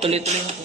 Tuloy-tuloy na po.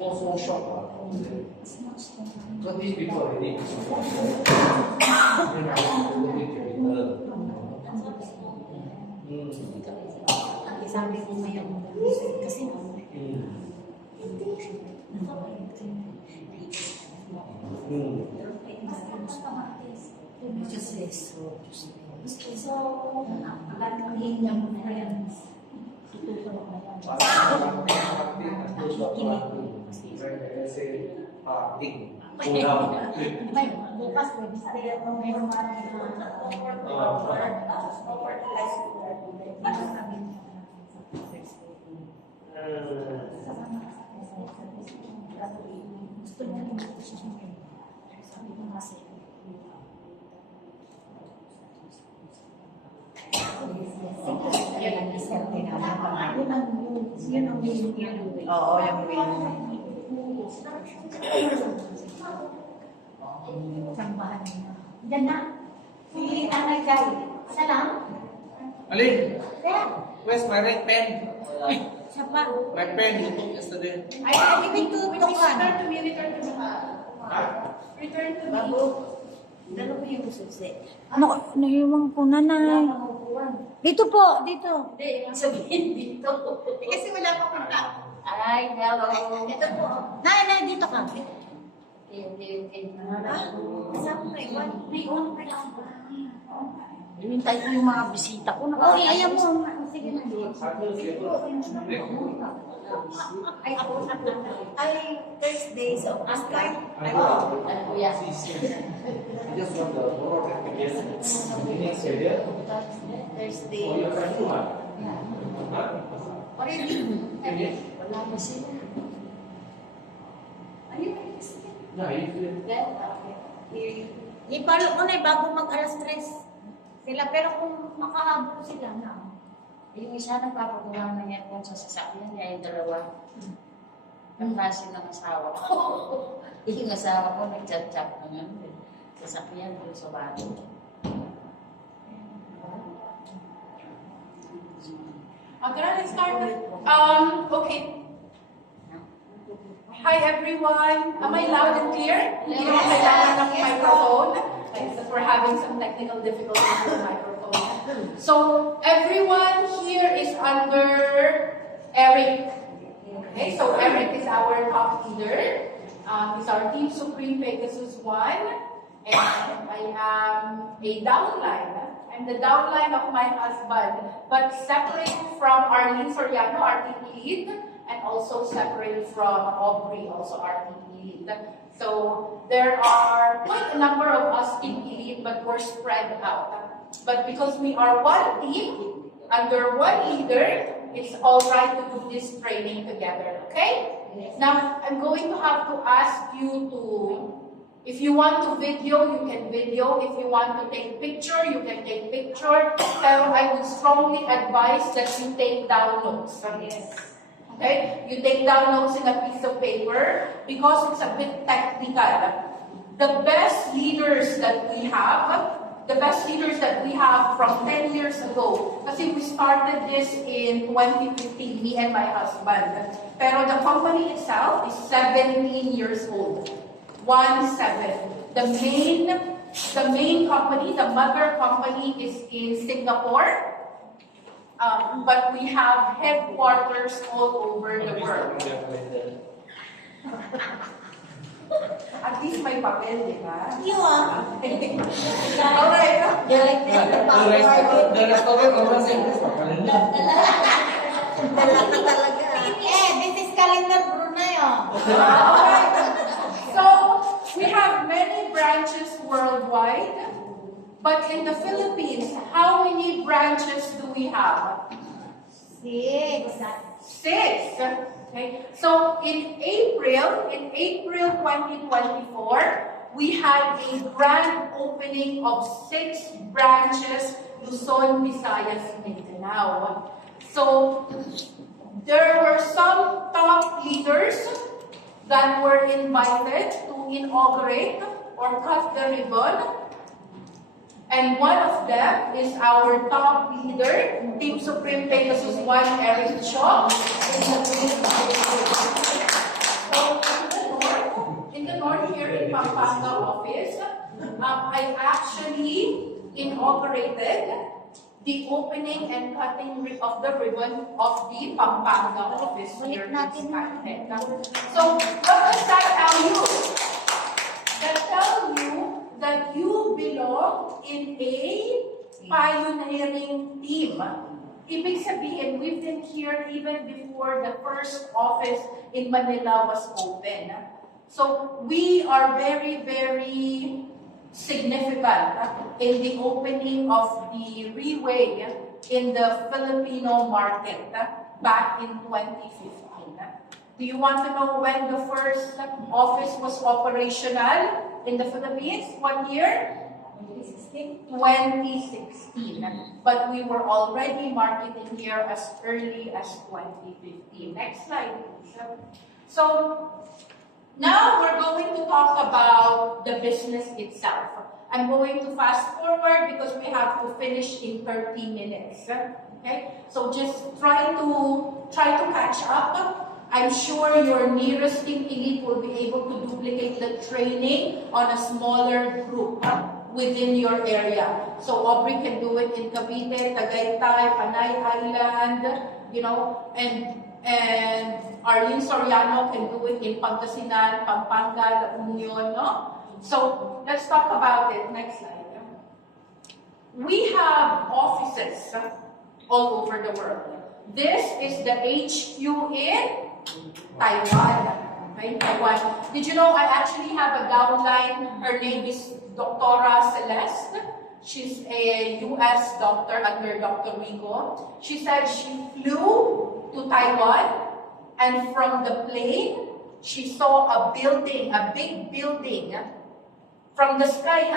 Also shock. Got these people already. Sabi ko ngayon, kasi so, ang hinya mo na yan. Tututo ko na yan. Bukas, pwede sa iyo kung mayroon gusto niya rin ako siya ngayon. Sabi ko kasi, yun ang will niya. Oo, yung will. Sambahan niya. Diyan na. Si Anay Guy. Isa lang? Alin? There. Where's my red pen? Siya pa. Red pen you took yesterday. I give it to Bitokan. Return to me. Bago. Dalo ko yung susi. Ano, nahiwang po, nanay. Dito po, dito. Hindi, sabihin dito. Kasi wala pa punta. Ay, hello. Ito po. Nay, dito ka. Okay. Kasama ko iwan. Naiwan ko lang. Hinintay ko yung mga bisita ko. Okay, ayan mo. Sige na. Ay, ako na lang. Ay, Thursday. So, ask ka. I Ano po yan? just want the moral applications. Next area. Thursday. For your friend, Already. Wala pa sila. Ayun, ay, sige. Yeah, you feel. Ipalo mo na bago mag-alas 3 sila. Pero kung makahabol sila na. Yung isa nagpapagawa na yan kung sa sasakyan niya, yung dalawa. Kaklase ng asawa ko. Yung asawa ko nag-chat-chat ng sasakyan doon sa bago. Can I start? Okay. Hi everyone. Am I loud and clear? Hindi naman kailangan ng microphone. Because we're having some technical difficulties with the microphone. So everyone here is under Eric. Okay, so Eric is our top leader. He's our Team Supreme Pegasus 1. And I am a downline. I'm the downline of my husband, but separate from Arlene Soriano, our team lead, and also separate from Aubrey, also our team lead. So there are quite a number of us team lead, but we're spread out. But because we are one team, under one leader, it's all right to do this training together, okay? Now, I'm going to have to ask you to, if you want to video, you can video. If you want to take picture, you can take picture. Pero I would strongly advise that you take down notes from this. Okay? You take down notes in a piece of paper because it's a bit technical. The best leaders that we have from 10 years ago, kasi we started this in 2015, me and my husband. Pero the company itself is 17 years old. 17. The main company, the mother company is in Singapore, but we have headquarters all over the world. At least may papel, di ba? Alright. The rest of it, almost Dala ka talaga. This is Calendar Brunei, Alright. So, we have many branches worldwide, but in the Philippines, how many branches do we have? 6. 6. Okay. So, in April 2024, we had a grand opening of 6 branches, Luzon, Visayas, Mindanao. So, there were some top leaders that were invited to inaugurate or cut the ribbon. And one of them is our top leader, Team Supreme Pegasus 1, Eric Cho. So in the north here in Pampanga office, I actually inaugurated the opening and cutting of the ribbon of the Pampanga office here in Skytech. So what does that tell you? That tells you that you belong in a pioneering team. Ibig sabihin, we've been here even before the first office in Manila was open. So we are very, very significant in the opening of the Reway in the Filipino market back in 2015. Do you want to know when the first office was operational in the Philippines? What year? 2016. But we were already marketing here as early as 2015. Next slide, please. So, now we're going to talk about the business itself. I'm going to fast forward because we have to finish in 30 minutes. Okay? So just try to catch up. I'm sure your nearest team elite will be able to duplicate the training on a smaller group within your area. So Aubrey can do it in Cavite, Tagaytay, Panay Island, and Arlene Soriano can do it in Pangasinan, Pampanga, La Union, no? So let's talk about it. Next slide. We have offices all over the world. This is the HQ in Taiwan. Okay, Taiwan. Did you know I actually have a downline? Her name is Dr. Celeste. She's a U.S. doctor under Dr. Rico. She said she flew to Taiwan, and from the plane, she saw a building, a big building. From the sky,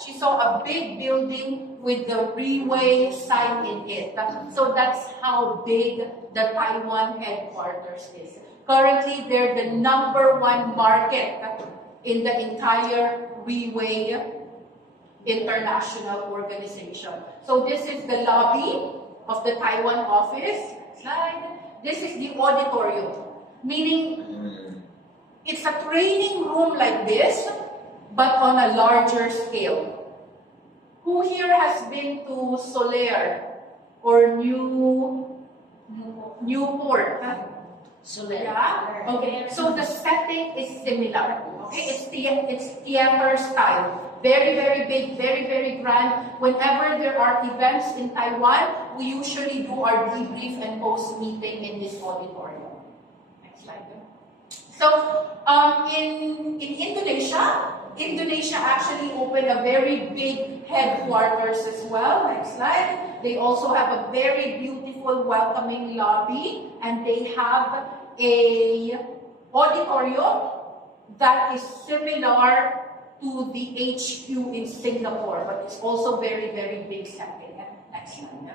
she saw a big building with the Riway sign in it. So that's how big the Taiwan headquarters is. Currently, they're the #1 market in the entire Riway International Organization. So this is the lobby of the Taiwan office. Slide. This is the auditorium, meaning it's a training room like this, but on a larger scale. Who here has been to Soler or Newport? Soler. Yeah? Okay, so the setting is similar. Okay, it's theater style. Very, very big, very, very grand. Whenever there are events in Taiwan, we usually do our debrief and post meeting in this auditorium. Next slide. So, in Indonesia actually opened a very big headquarters as well. Next slide. They also have a very beautiful welcoming lobby, and they have a auditorium that is similar to the HQ in Singapore, but it's also very, very big setting. Next slide.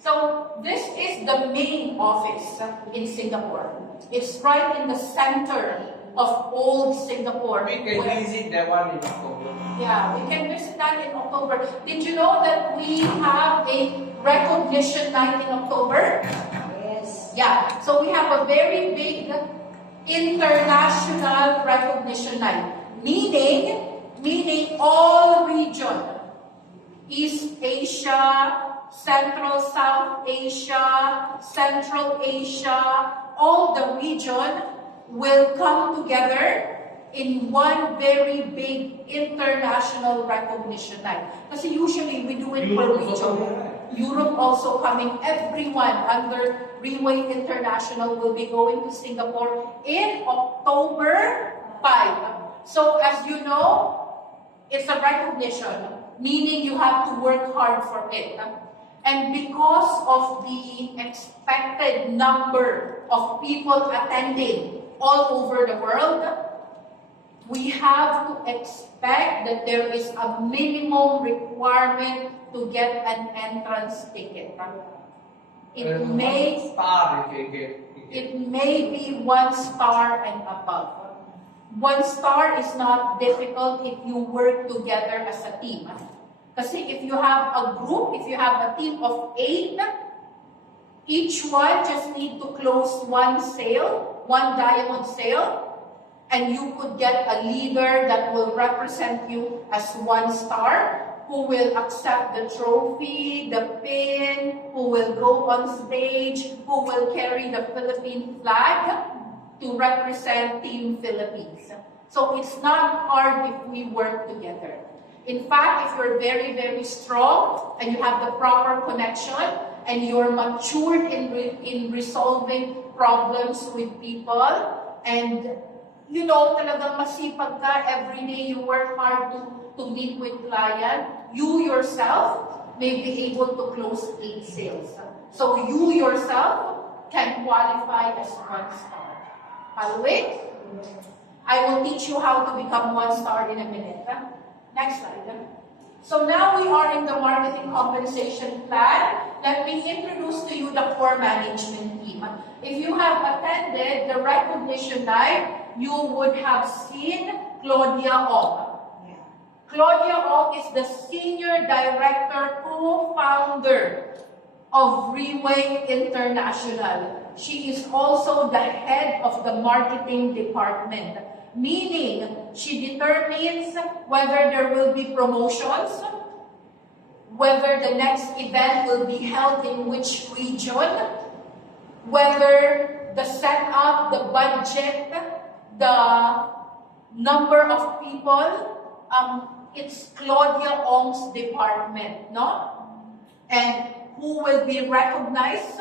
So this is the main office in Singapore. It's right in the center of old Singapore. We can visit that one in October. Yeah, we can visit that in October. Did you know that we have a recognition night in October? Yes. Yeah, so we have a very big international recognition night. Meaning all region, East Asia, Central South Asia, Central Asia, all the region will come together in one very big international recognition night. Kasi usually we do it per region. Europe also coming. Everyone under Riway International will be going to Singapore in October 5. So as you know, it's a recognition, meaning you have to work hard for it. And because of the expected number of people attending all over the world, we have to expect that there is a minimum requirement to get an entrance ticket. It may be 1 star and above. 1 star is not difficult if you work together as a team. Kasi if you have a group, if you have a team of 8, each one just need to close 1 sale, 1 diamond sale, and you could get a leader that will represent you as 1 star, who will accept the trophy, the pin, who will go on stage, who will carry the Philippine flag to represent Team Philippines. So it's not hard if we work together. In fact, if you're very, very strong and you have the proper connection and you're matured in resolving problems with people, and you know, talagang masipag ka, every day you work hard to meet with client, you yourself may be able to close 8 sales. So you yourself can qualify as 1 star. Wait. I will teach you how to become 1 star in a minute. Next slide. So now we are in the marketing compensation plan. Let me introduce to you the core management team. If you have attended the recognition night, you would have seen Claudia Ong. Claudia Ong is the Senior Director, co-founder of Riway International. She is also the head of the marketing department, meaning she determines whether there will be promotions, whether the next event will be held in which region, whether the setup, the budget, the number of people, it's Claudia Ong's department, no? And who will be recognized,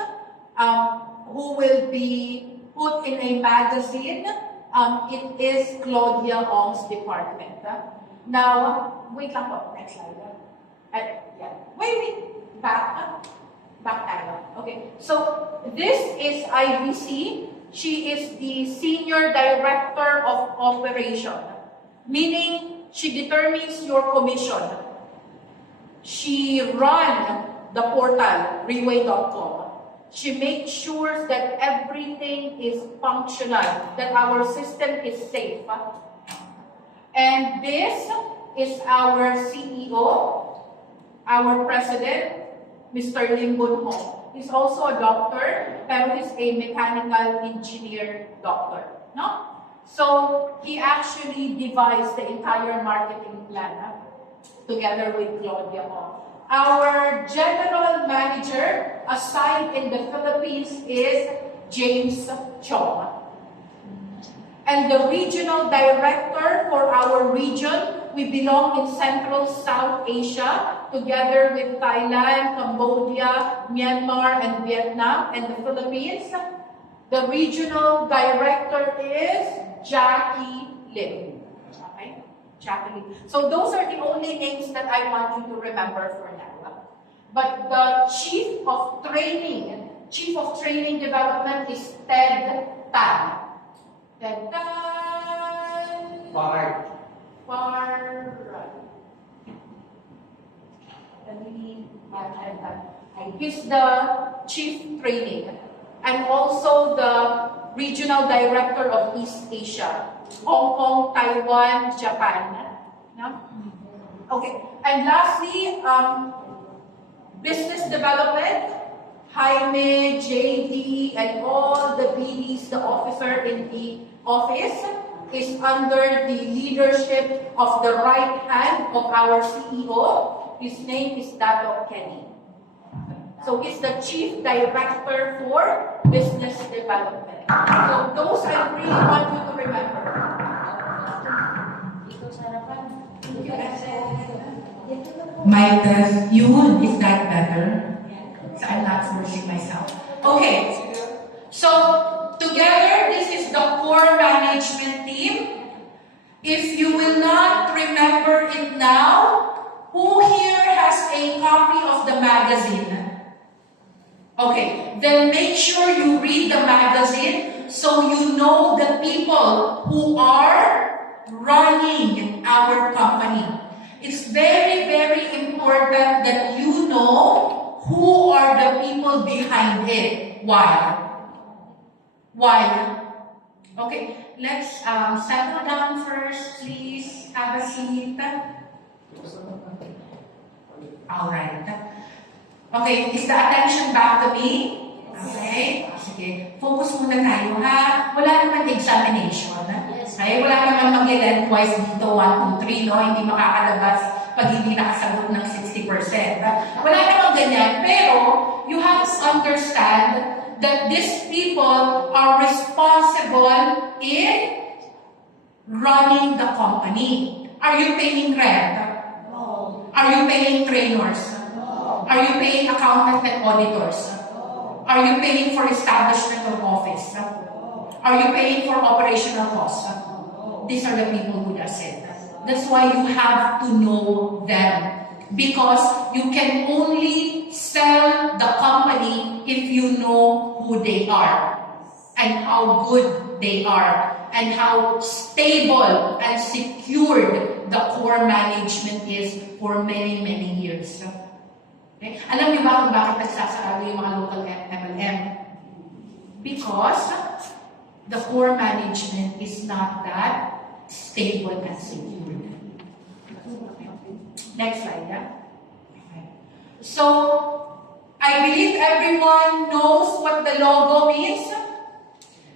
who will be put in a magazine, it is Claudia Ong's department. Now, wait lang po, next slide. Yeah. Wait, back tayo. Okay, so this is IVC. She is the Senior Director of Operation, meaning she determines your commission. She run the portal, reway.com. She makes sure that everything is functional, that our system is safe. And this is our CEO, our president, Mr. Lim Boon Hong. He's also a doctor, pero he's a mechanical engineer doctor. No? So, he actually devised the entire marketing plan together with Claudia Hong. Our general manager, assigned in the Philippines, is James Chong. And the regional director for our region, we belong in Central South Asia, together with Thailand, Cambodia, Myanmar, and Vietnam, and the Philippines. The regional director is Jackie Lim. Okay? Jackie Lim. So those are the only names that I want you to remember for now. But the chief of training development is Ted Tan. Ted Tan. Far. Far right. Ted Tan. He's the chief training and also the regional director of East Asia, Hong Kong, Taiwan, Japan. No? Okay. And lastly, business development, Jaime, JD, and all the BDs, the officer in the office, is under the leadership of the right hand of our CEO. His name is Dato Kenny. So he's the chief director for business development. So those I really want you to remember. Ito sa harapan. My best, yun, is that better? So I'm not forcing myself. Okay, so together, this is the core management team. If you will not remember it now, who here has a copy of the magazine? Okay, then make sure you read the magazine so you know the people who are running our company. It's very, very important that you know who are the people behind it. Why? Why? Okay, let's settle down first, please. Have a seat. All right. Okay, is the attention back to me? Okay. Sige. Focus muna tayo, ha? Wala naman examination. Yes. Okay? Wala naman mag-lengthwise dito, 1, 2, 3, no? Hindi makakalabas pag hindi nakasagot ng 60%. Wala naman ganyan. Pero, you have to understand that these people are responsible in running the company. Are you paying rent? No. Are you paying trainers? No. Are you paying accountant and auditors? Are you paying for establishment of office? Are you paying for operational costs? These are the people who does it. That's why you have to know them. Because you can only sell the company if you know who they are and how good they are and how stable and secured the core management is for many, many years. Okay? Alam niyo ba kung bakit nagsasarado yung mga local MLM? Because the core management is not that stable and secured. Next slide, yeah? Okay. So, I believe everyone knows what the logo means.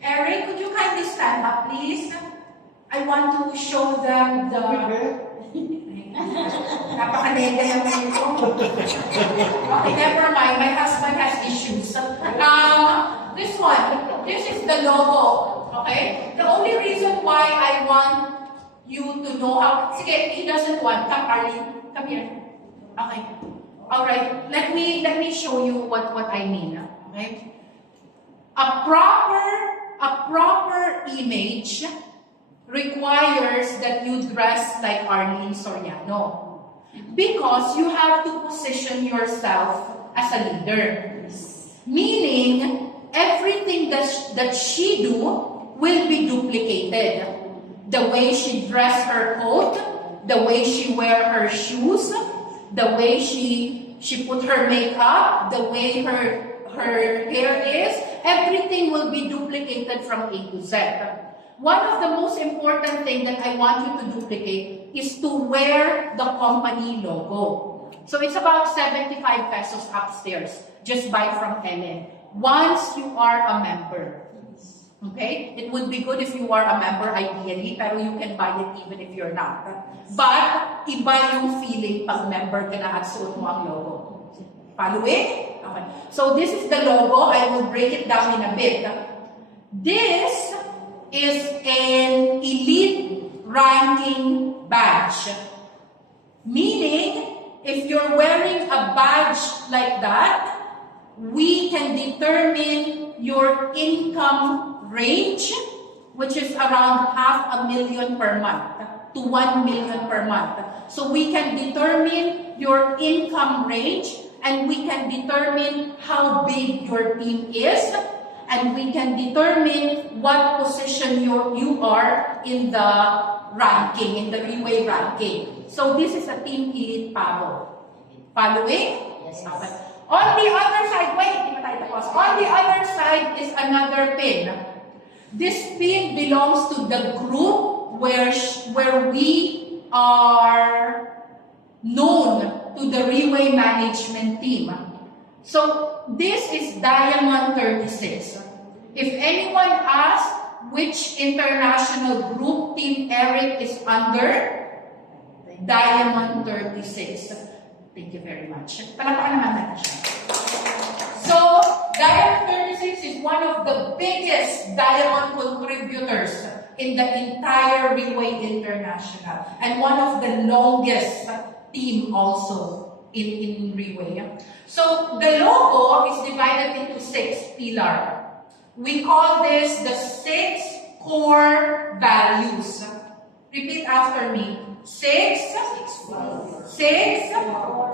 Eric, could you kindly stand up, please? I want to show them the... Napaka-nega naman ito. Okay, never mind. My husband has issues. This one, this is the logo. Okay? The only reason why I want you to know how... Sige, he doesn't want. Come, Arlene. Come here. Okay. Alright. Let me show you what I mean. Okay? A proper image requires that you dress like Arlene Soriano. Because you have to position yourself as a leader. Meaning, everything that she do will be duplicated. The way she dress her coat, the way she wear her shoes, the way she put her makeup, the way her hair is, everything will be duplicated from A to Z. One of the most important things that I want you to duplicate is to wear the company logo. So it's about 75 pesos upstairs. Just buy from Ellen. Once you are a member. Okay? It would be good if you are a member ideally, pero you can buy it even if you're not. But, iba yung feeling pag member ka na at suot mo ang logo. Following? Okay. So this is the logo. I will break it down in a bit. This is an elite ranking badge. Meaning, if you're wearing a badge like that, we can determine your income range, which is around 500,000 per month to 1 million per month. So we can determine your income range, and we can determine how big your team is, and we can determine what position you are in the ranking, in the Reway ranking. So this is a Team Elite Pabo. Following? Yes. Okay. On the other side, wait, hindi pa tayo tapos. On the other side is another pin. This pin belongs to the group where we are known to the Reway management team. So this is Diamond 36. If anyone asks which international group Team Eric is under, Diamond 36. Thank you very much. Palakpakan naman natin siya. So, Diamond 36 is one of the biggest diamond contributors in the entire Reway International, and one of the longest team also in Reway. So, the logo is divided into 6 pillars. We call this the 6 core values. Repeat after me. 6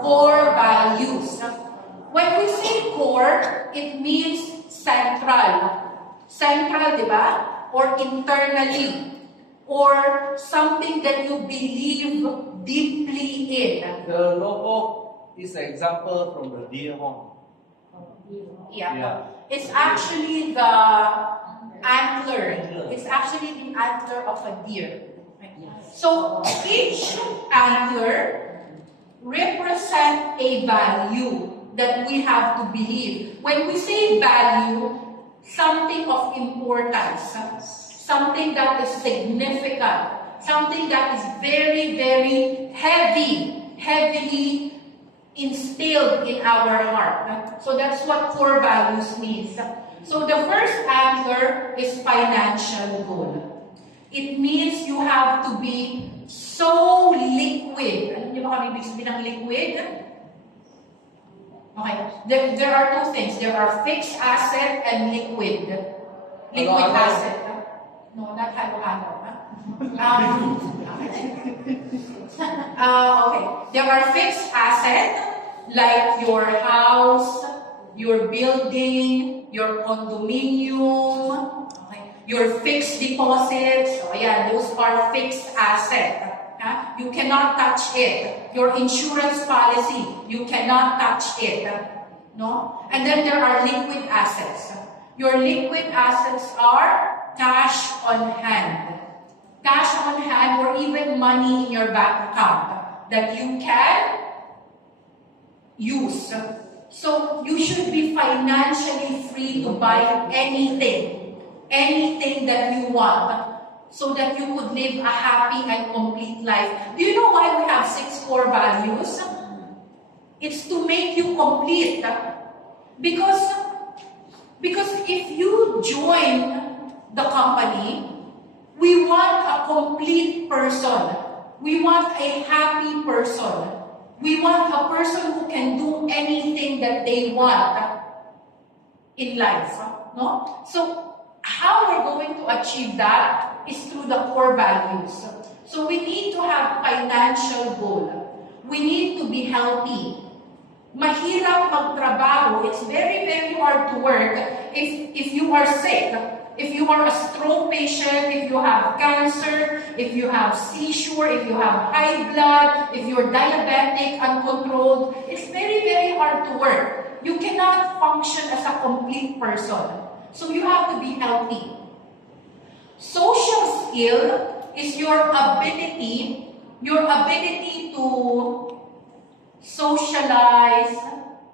core values. When we say core, it means central. Central, di ba? Or internally. Or something that you believe deeply in. The logo is an example from the Deer Home. Yeah. It's actually the antler. It's actually the antler of a deer. So each antler represents a value that we have to believe. When we say value, something of importance, something that is significant, something that is very, very heavily instilled in our heart. So that's what core values means. So the first antler is financial goal. It means you have to be so liquid. Alam niyo ba kami ibig sabihin ng liquid? Okay. There are two things. There are fixed asset and liquid. Liquid asset. No, not halo-halo. Okay. There are fixed assets like your house, your building, your condominium, your fixed deposits. So ayan, those are fixed assets. You cannot touch it. Your insurance policy, you cannot touch it. No? And then there are liquid assets. Your liquid assets are cash on hand. Cash on hand, or even money in your bank account that you can use. So you should be financially free to buy anything that you want, so that you could live a happy and complete life. Do you know why we have 6 core values? It's to make you complete. Because if you join the company, we want a complete person. We want a happy person. We want a person who can do anything that they want in life. No? So, how we're going to achieve that is through the core values. So we need to have financial goal. We need to be healthy. Mahirap magtrabaho. It's very, very hard to work if you are sick. if you are a stroke patient, if you have cancer, if you have seizure, if you have high blood, if you're diabetic, uncontrolled, it's very, very hard to work. You cannot function as a complete person. So you have to be healthy. Social skill is your ability to socialize,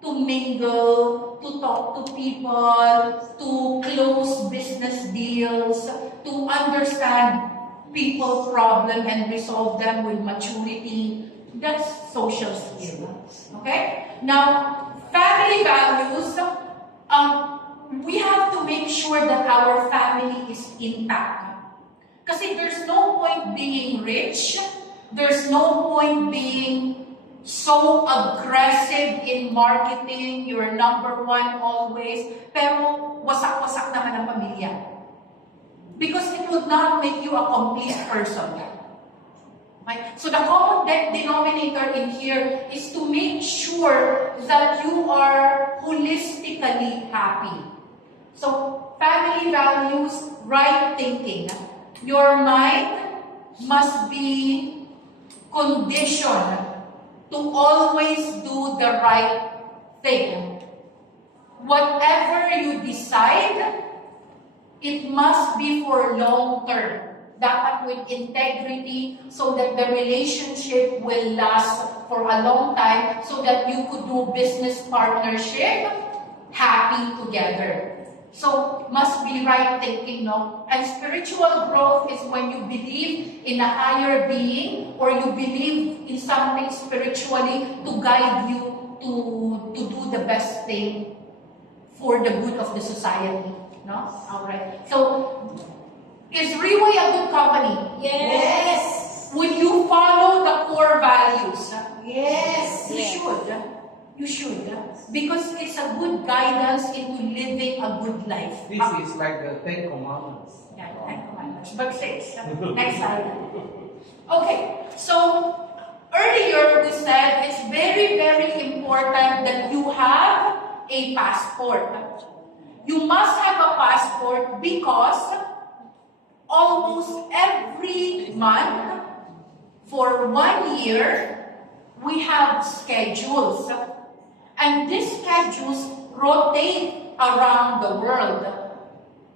to mingle, to talk to people, to close business deals, to understand people's problem and resolve them with maturity. That's social skill. Okay? Now, family values, we have to make sure that our family is intact. Kasi there's no point being rich, there's no point being so aggressive in marketing, you're number one always, pero wasak-wasak naman ang pamilya. Because it would not make you a complete person. Right? So the common denominator in here is to make sure that you are holistically happy. So family values, right thinking. Your mind must be conditioned to always do the right thing. Whatever you decide, it must be for long term. Dapat with integrity so that the relationship will last for a long time so that you could do business partnership happy together. So, must be right thinking, no? And spiritual growth is when you believe in a higher being or you believe in something spiritually to guide you to do the best thing for the good of the society, no? Alright. So, is Riway a good company? Yes. Will you follow the core values? Yes. You should. You should. Because it's a good guidance into living a good life. This is like the Ten Commandments. Yeah, Ten Commandments. But 6. Next slide. Okay, so earlier we said it's very, very important that you have a passport. You must have a passport because almost every month for 1 year we have schedules. And these schedules rotate around the world.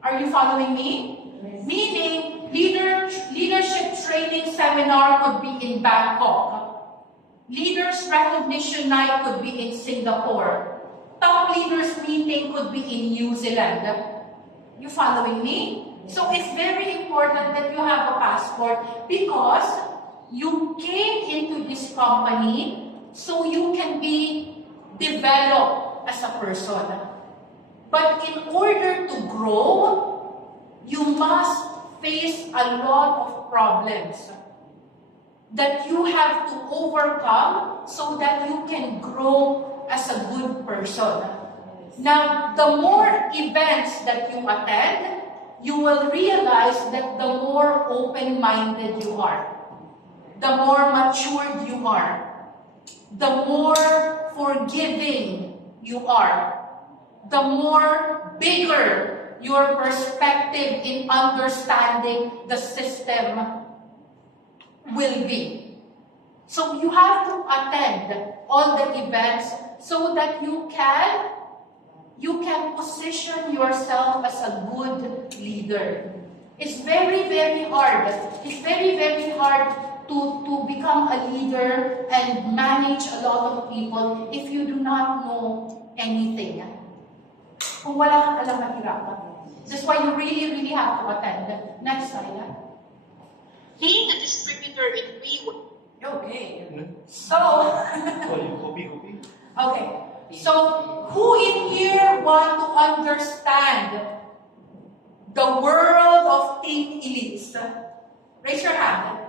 Are you following me? Yes. Meaning, leadership training seminar could be in Bangkok. Leaders recognition night could be in Singapore. Top leaders meeting could be in New Zealand. You following me? So it's very important that you have a passport because you came into this company so you can be developed as a person. But in order to grow, you must face a lot of problems that you have to overcome so that you can grow as a good person. Now, the more events that you attend, you will realize that the more open-minded you are, the more matured you are, the more forgiving you are, the more bigger your perspective in understanding the system will be. So you have to attend all the events so that you can position yourself as a good leader. It's very, very hard. It's very, very hard to become a leader and manage a lot of people if you do not know anything. Kung wala kang alam, mahirapan. That's why you really, really have to attend. Next slide. Being a distributor in WeWork. Okay. So, Copy. okay. So, who in here want to understand the world of team elites? Raise your hand.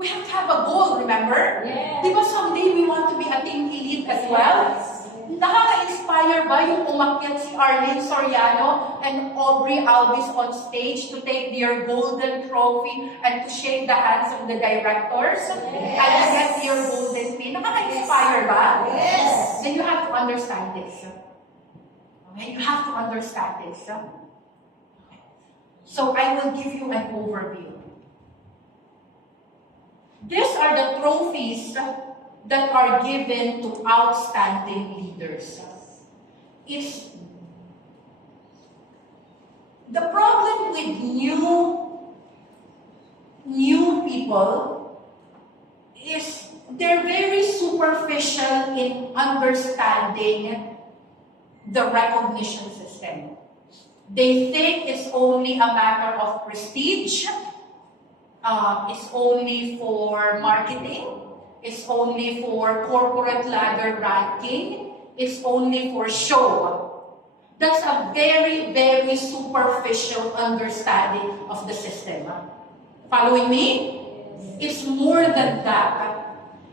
We have to have a goal, remember? Yes. Di ba someday we want to be a team elite as well? Nakaka-inspire ba yung umakyat si Arlene Soriano and Aubrey Alvis on stage to take their golden trophy and to shake the hands of the directors? Yes. And get their golden pin? Nakaka-inspire ba? Yes. Then you have to understand this. Okay? You have to understand this. So I will give you an overview. These are the trophies that are given to outstanding leaders. It's the problem with new people is they're very superficial in understanding the recognition system. They think it's only a matter of prestige, it's only for marketing, it's only for corporate ladder ranking, it's only for show. That's a very, very superficial understanding of the system. Following me? It's more than that.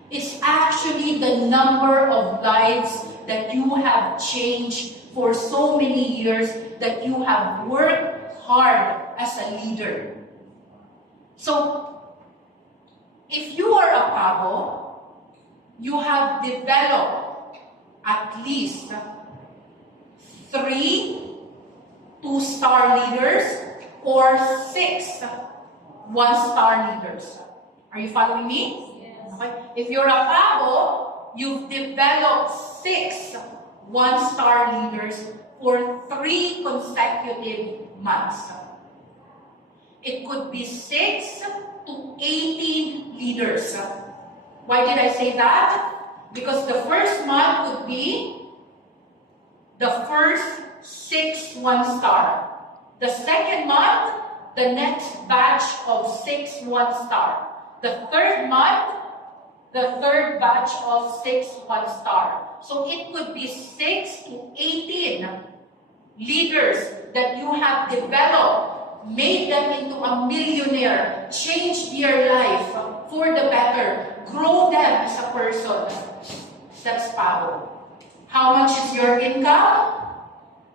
It's actually the number of lives that you have changed for so many years, that you have worked hard as a leader. So, if you are a Pavo, you have developed at least 3 2-star leaders or 6 1-star leaders. Are you following me? Yes. Okay. If you're a Pavo, you've developed 6 1-star leaders for 3 consecutive months. It could be 6 to 18 leaders. Why did I say that? Because the first month could be the first 6 1-star. The second month, the next batch of 6 1-star. The third month, the third batch of 6 1-star. So it could be 6 to 18 leaders that you have developed, made them into a millionaire, changed their life for the better, grow them as a person. That's Pavo. How much is your income?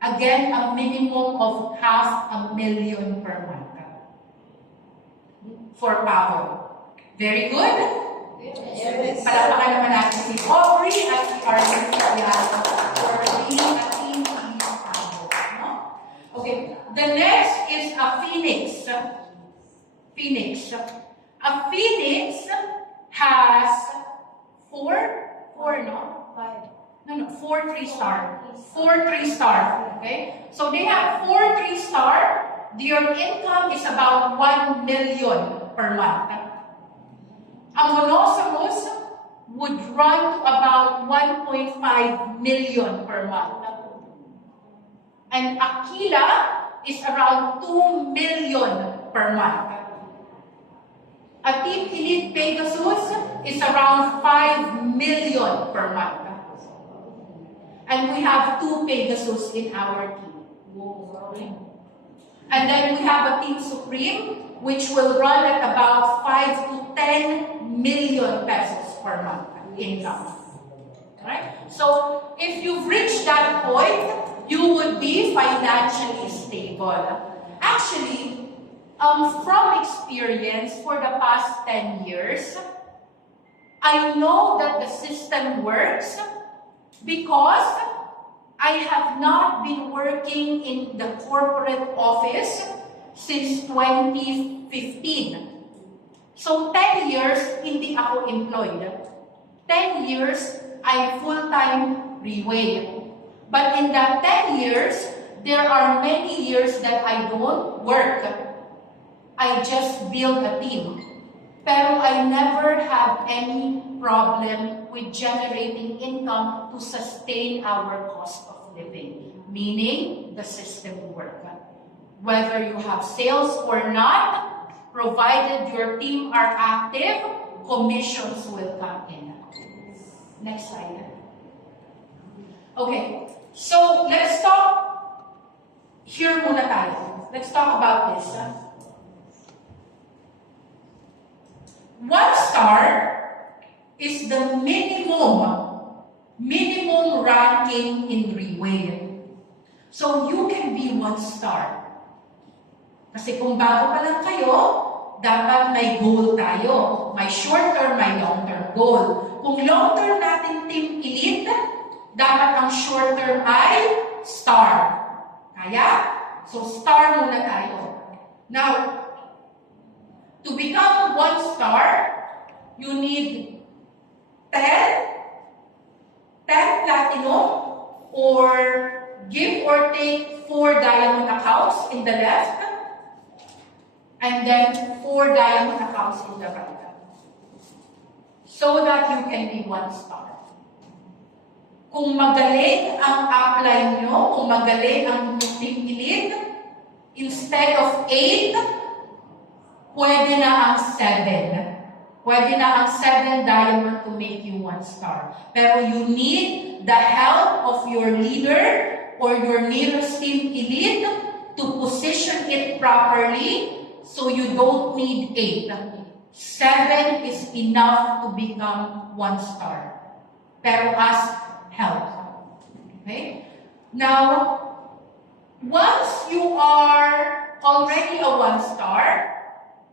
Again, a minimum of $500,000 per month for Pavo. Very good? Yes. Palapakan naman natin si Aubrey at si Arthur Soriano for being a team Pavo. No? Okay, the next is a Phoenix. Phoenix. A Phoenix has 4, no? 4 3-star. 4 3-star. Okay? So they have 4 3-star. Their income is about 1 million per month. A Monoceros would run to about 1.5 million per month. And Aquila is around 2 million per month. A Team Elite Pegasus is around 5 million per month. And we have 2 Pegasus in our team. And then we have a Team Supreme, which will run at about 5 to 10 million pesos per month income. Right? So, if you've reached that point, you would be financially stable. Actually, from experience for the past 10 years, I know that the system works because I have not been working in the corporate office since 2015. So 10 years, hindi ako employed. 10 years, I'm full-time Reway. But in that 10 years, there are many years that I don't work. I just build a team. Pero I never have any problem with generating income to sustain our cost of living. Meaning, the system works. Whether you have sales or not, provided your team are active, commissions will come in. Next slide. Okay, so let's talk. Here muna tayo. Let's talk about this. 1 star is the minimum ranking in Reway. So you can be 1 star. Kasi kung bago pa lang kayo, dapat may goal tayo. May short-term, may long-term goal. Kung long-term natin Team Elite, dapat ang short-term ay star. Kaya? So star muna tayo. Now, to become 1 star, you need 10 platinum, or give or take 4 diamond accounts in the left, and then 4 diamond accounts in the right. So that you can be 1 star. Kung magaling ang upline nyo, kung magaling ang team elite, instead of 8, pwede na ang 7. Pwede na ang 7 diamond to make you 1 star. Pero you need the help of your leader or your nearest team elite to position it properly, so you don't need 8. 7 is enough to become 1 star. Pero ask help. Okay? Now, once you are already a 1 star,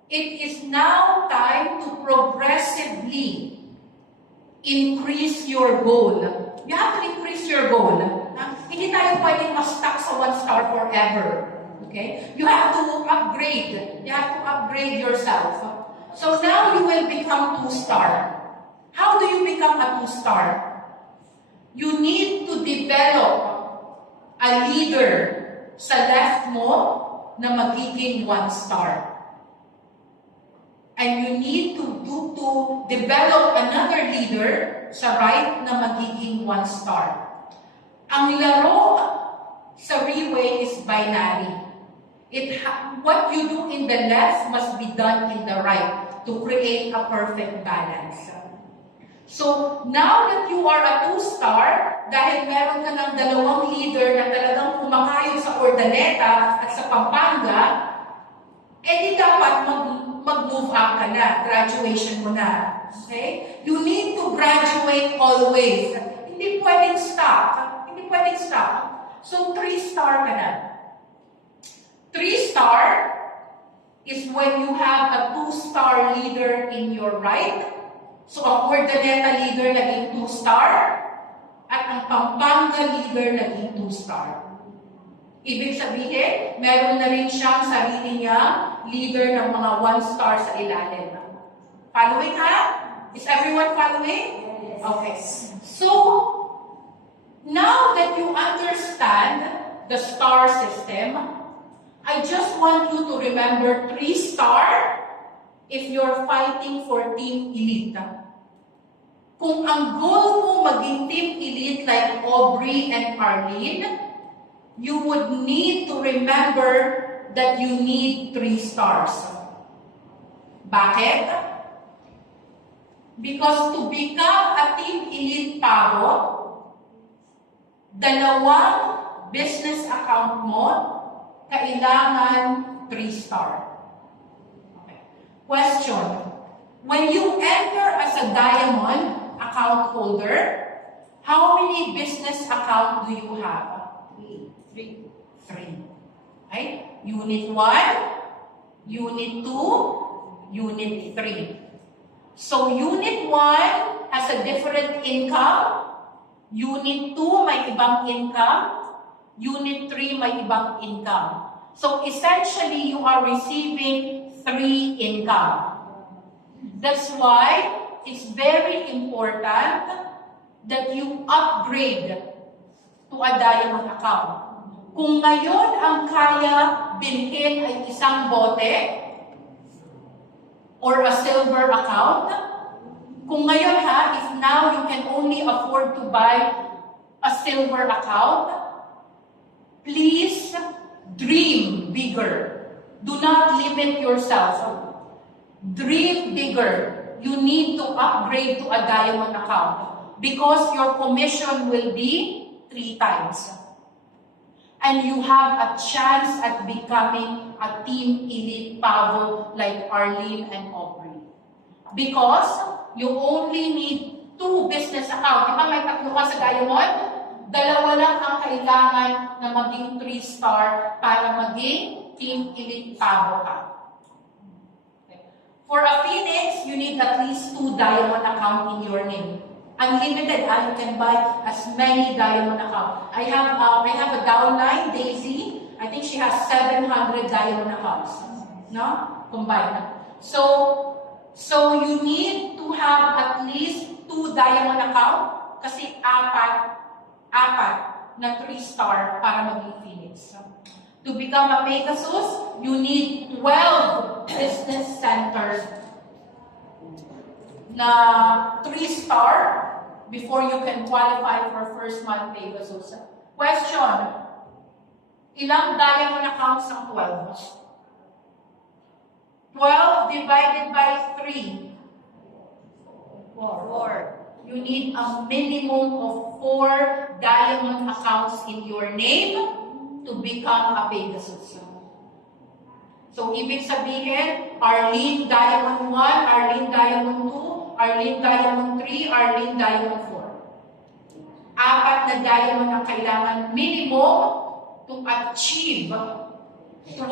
it is now time to progressively increase your goal. You have to increase your goal. Hindi tayo pwedeng ma-stuck sa 1 star forever. Okay? You have to upgrade. You have to upgrade yourself. So now you will become 2 star. How do you become a 2 star? You need to develop a leader sa left mo na magiging 1 star. And you need to develop another leader sa right na magiging 1 star. Ang laro sa Reway is binary. What you do in the left must be done in the right to create a perfect balance. So, now that you are a 2 star, dahil meron ka ng 2 leader na talagang kumakayo sa Ordaneta at sa Pampanga, di dapat mag-move up ka na, graduation mo na. Okay? You need to graduate always. Hindi pwedeng stop. Hindi pwedeng stop. So, 3 star ka na. 3 star is when you have a 2 star leader in your right. So, ang Ordaneta leader naging 2 star, at ang Pampanga leader naging 2 star. Ibig sabihin, meron na rin siyang sarili niya leader ng mga 1 star sa ilalim. Following ha? Is everyone following? Okay. So, now that you understand the star system, I just want you to remember 3 star if you're fighting for team elite. Kung ang goal mo maging team elite like Aubrey and Arlene, you would need to remember that you need 3 stars. Bakit? Because to become a team elite Pavo, 2 business account mo, kailangan 3 star. Okay. Question. When you enter as a diamond account holder, how many business account do you have? 3. Right? Unit 1, Unit 2, Unit 3. So, Unit 1 has a different income. Unit 2 may ibang income. Unit 3 may ibang income. So, essentially, you are receiving 3 income. That's why it's very important that you upgrade to a diamond account. Kung ngayon ang kaya bilhin ay isang bote or a silver account, kung ngayon if now you can only afford to buy a silver account, please dream bigger. Do not limit yourself. Dream bigger. You need to upgrade to a diamond account because your commission will be 3 times. And you have a chance at becoming a team elite Pavo like Arlene and Aubrey. Because you only need 2 business accounts. Di ba may 3 ka sa diamond? 2 lang ang kailangan na maging 3 star para maging team elite Pavo ka. For a Phoenix, you need at least 2 diamond account in your name. Unlimited, you can buy as many diamond accounts. I have a downline, Daisy. I think she has 700 diamond accounts. No? Combined. So you need to have at least 2 diamond account kasi apat na 3-star para maging Phoenix. To become a Pegasus, you need 12 business centers na 3-star before you can qualify for first month Pegasus. Question, ilang diamond accounts ang 12? 12 divided by 3. 4. You need a minimum of 4 diamond accounts in your name to become a Pegasus. So, ibig sabihin, Arlene Diamond 1, Arlene Diamond 2, Arlene Diamond 3, Arlene Diamond 4. 4 na diamond ang kailangan minimum to achieve 12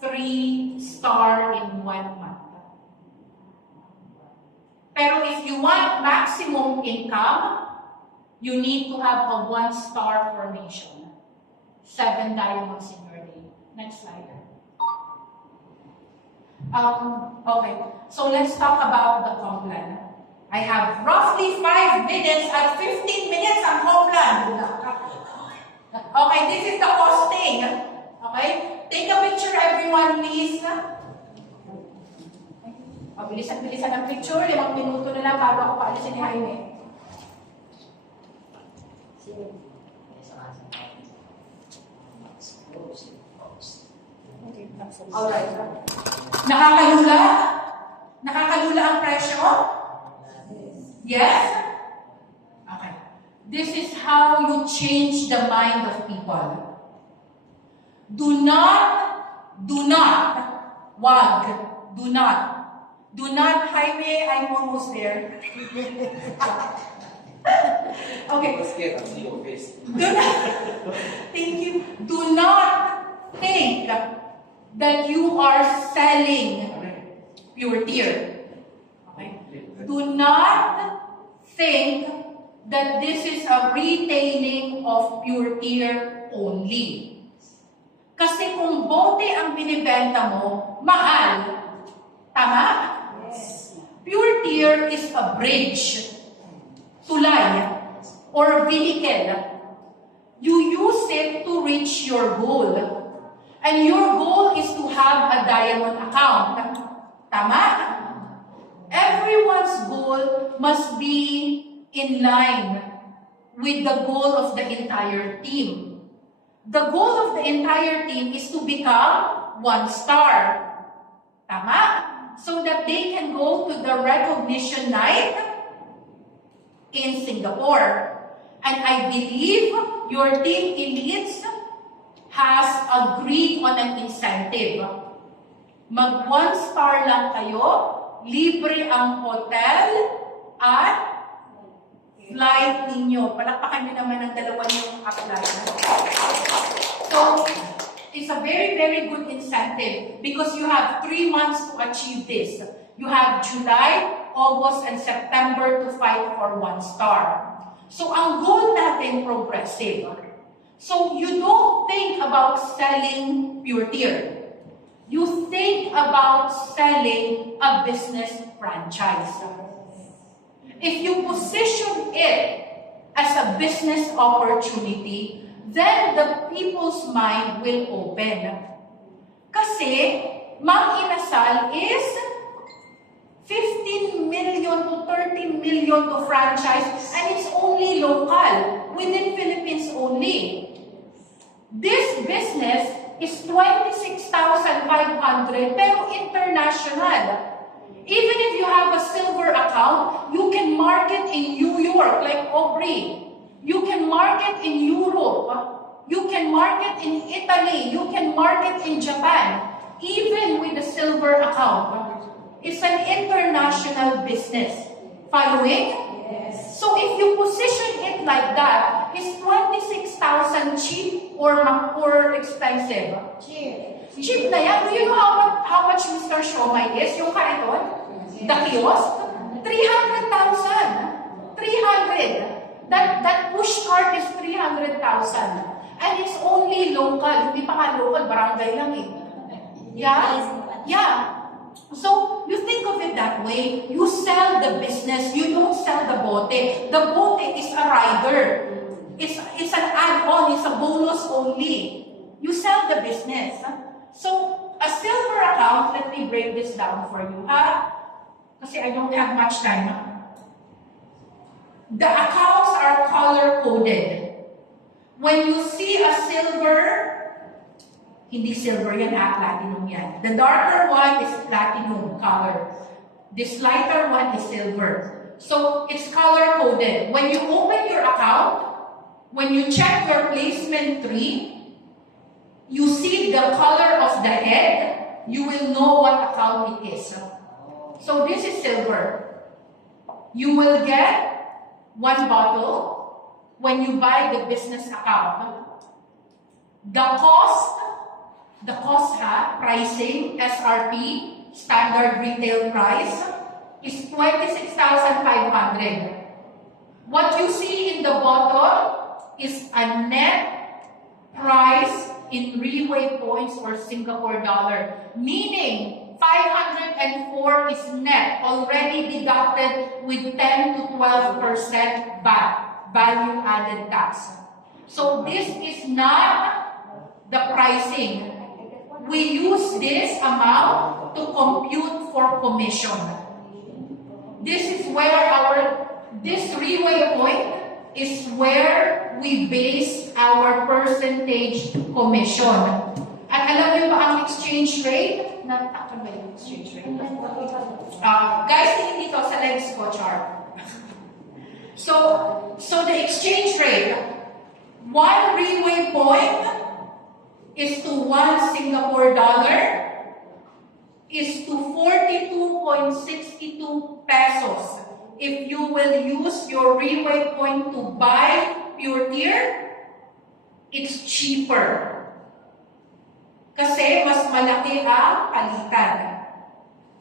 3-star in 1 month. Pero if you want maximum income, you need to have a 1-star formation. 7 diamonds in your name. Next slide. Okay, so let's talk about the comp plan. I have roughly 5 minutes at 15 minutes ang comp plan. Okay, this is the costing. Okay? Take a picture, everyone, please. Bilisan-bilisan ang picture. 5 minuto na lang bago ako paalisin ni Jaime. Alright. Nakakalula? Nakakalula ang presyo? Yes? Okay. This is how you change the mind of people. Do not, Jaime, I'm almost there. Okay. Let's get to see your face. Thank you. Do not think that you are selling pure tier. Okay? Do not think that this is a retailing of pure tier only. Kasi kung bote ang binibenta mo, mahal. Tama? Yes. Pure tier is a bridge, tulay, or vehicle. You use it to reach your goal. And your goal is to have a diamond account. Tama? Everyone's goal must be in line with the goal of the entire team. The goal of the entire team is to become 1-star. Tama? So that they can go to the recognition night in Singapore. And I believe your team elites has agreed on an incentive. Mag 1-star lang kayo, libre ang hotel at flight ninyo. Palakpakan nyo naman ang dalawa yung apply. So, it's a very, very good incentive because you have 3 months to achieve this. You have July, August, and September to fight for 1-star. So, ang goal natin progressive. So, you don't think about selling pure tier. You think about selling a business franchise. If you position it as a business opportunity, then the people's mind will open. Kasi, Mang Inasal is 15 million to 30 million to franchise, and it's only local, within Philippines only. This business is 26,500, pero international. Even if you have a silver account, you can market in New York, like Aubrey. You can market in Europe. You can market in Italy. You can market in Japan. Even with a silver account. It's an international business. Following? Yes. So if you position it like that, is 26,000 cheap or expensive? Cheap na yan. Do you know how much Mr. Shomai is? Yung kariton? The kiosk? 300,000. 300. That push cart is 300,000. And it's only local. Hindi pa nga local, barangay lang eh. Yeah? Yeah. So, you think of it that way. You sell the business, you don't sell the bote. The bote is a rider. It's an add-on, it's a bonus only. You sell the business. So, a silver account, let me break this down for you. Kasi I don't have much time. The accounts are color-coded. When you see a silver, hindi silver yan, platinum yan. The darker one is platinum color. This lighter one is silver. So, it's color-coded. When you open your account, when you check your placement tree, you see the color of the head, you will know what account it is. So, this is silver. You will get 1 bottle when you buy the business account. The cost pricing, SRP, standard retail price, is 26,500. What you see in the bottom is a net price in Riway points or Singapore dollar, meaning 504 is net, already deducted with 10 to 12% VAT, value added tax. So this is not the pricing. We use this amount to compute for commission. This is where this Riway point is where we base our percentage commission. At alam niyo ba ang exchange rate? Natakpan ba yung exchange rate? Guys, tingin dito sa legs ko chart. So the exchange rate, 1 Riway point is to 1 Singapore dollar is to 42.62 pesos. If you will use your Riway point to buy Pure Tier, it's cheaper. Kasi mas malaki ang palitan.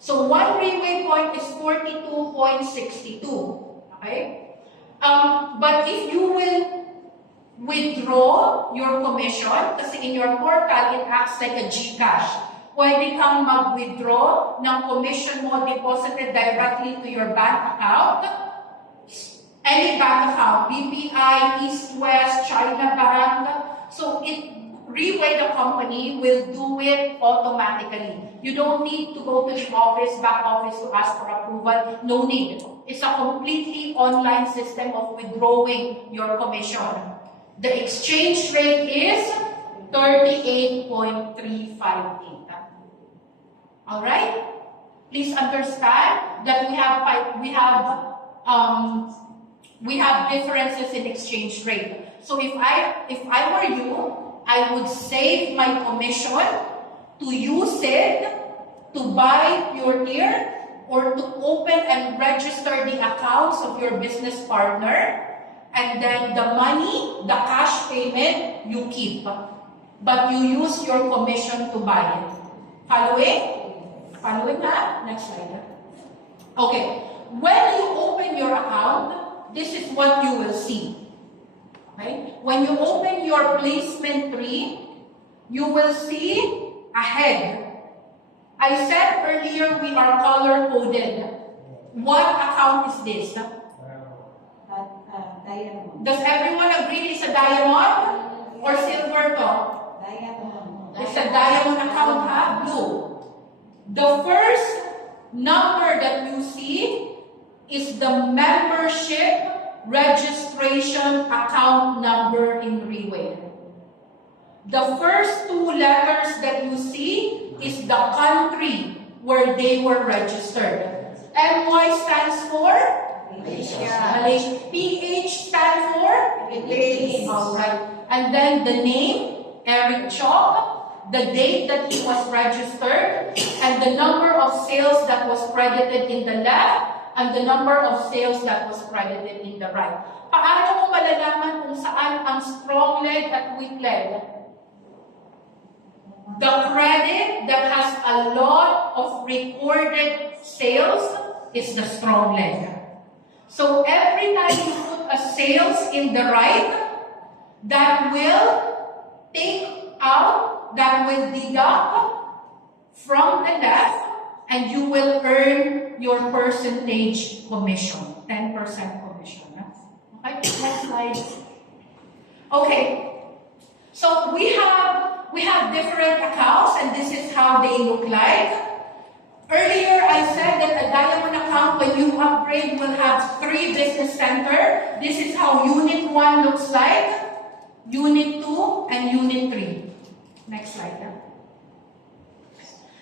So 1 Riway point is 42.62. Okay? But if you will withdraw your commission, kasi in your portal, it acts like a GCash. Pwede kang mag-withdraw ng commission mo deposited directly to your bank account. Any bank account, BPI, East West, China Bank. So Riway, the company, will do it automatically. You don't need to go to the office, back office to ask for approval. No need. It's a completely online system of withdrawing your commission. The exchange rate is 38.358. Alright? Please understand that we have differences in exchange rate. So if I were you, I would save my commission to use it to buy Pure Tier or to open and register the accounts of your business partner, and then the money, the cash payment, you keep. But you use your commission to buy it. Following? Following that? Next slide. Okay. When you open your account, this is what you will see. Okay? When you open your placement tree, you will see a head. I said earlier we are color-coded. What account is this? Diamond. Does everyone agree it's a diamond or silver to? Diamond. It's a diamond account, ha? Blue. The first number that you see is the membership registration account number in Riway. The first 2 letters that you see is the country where they were registered. MY stands for? Malaysia. PH stands for? Philippines. Alright. And then the name, Eric Chok, the date that he was registered, and the number of sales that was credited in the left, and the number of sales that was credited in the right. Paano mo malalaman kung saan ang strong leg at weak leg? The credit that has a lot of recorded sales is the strong leg. So every time you put a sales in the right, that will take out, that will deduct from the left, and you will earn your percentage commission, 10% commission. Okay, next slide. Okay, so we have different accounts, and this is how they look like. Earlier, I said that a diamond account, when you upgrade, will have 3 business center. This is how Unit 1 looks like, Unit 2, and Unit 3. Next slide.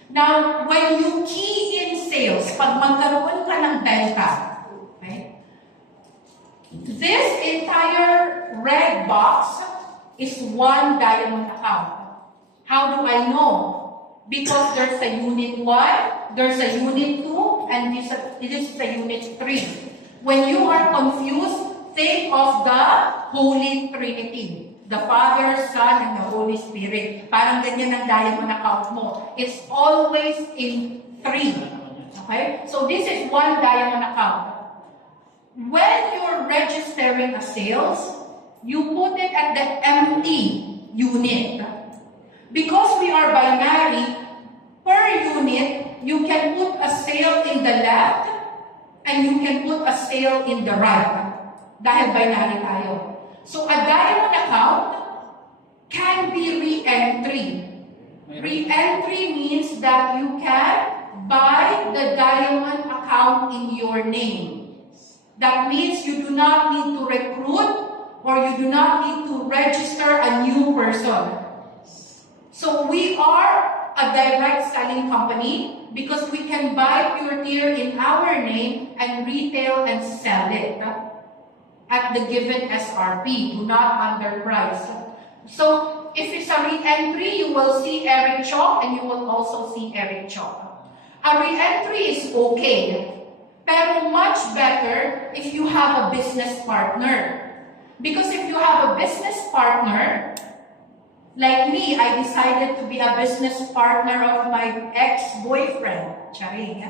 Now, when you key in sales, pag magkaroon ka ng benta, okay, this entire red box is one diamond account. How do I know? Because there's a Unit 1, there's a Unit 2, and this is a Unit 3. When you are confused, think of the Holy Trinity. The Father, Son, and the Holy Spirit. Parang ganyan ang diamond account mo. It's always in 3. Okay? So this is one diamond account. When you're registering a sales, you put it at the empty unit. Because we are binary, per unit, you can put a sale in the left and you can put a sale in the right. Dahil binary tayo. So a diamond account can be re-entry. Re-entry means that you can buy the diamond account in your name. That means you do not need to recruit or you do not need to register a new person. So we are a direct selling company because we can buy Pure Tear in our name and retail and sell it at the given SRP, do not underprice. So if it's a re-entry, you will see Eric Chok and you will also see Eric Chok. A re-entry is okay, pero much better if you have a business partner. Because if you have a business partner, like me, I decided to be a business partner of my ex-boyfriend. Charing.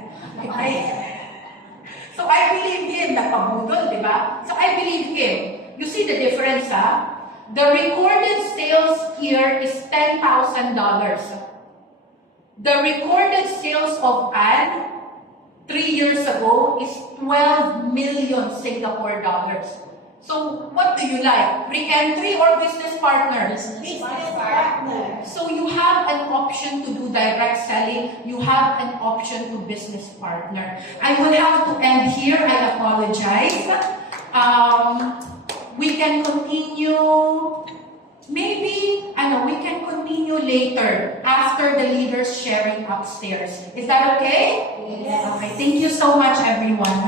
So I believe him, napabudol, di ba? So I believe him. You see the difference, ha? The recorded sales here is $10,000. The recorded sales of Anne 3 years ago is 12 million Singapore dollars. So what do you like? Re-entry or business partner? Business partner. So you have an option to do direct selling. You have an option to business partner. I will have to end here. I apologize. We can continue. Maybe, we can continue later after the leaders sharing upstairs. Is that okay? Yes. Okay. Thank you so much, everyone.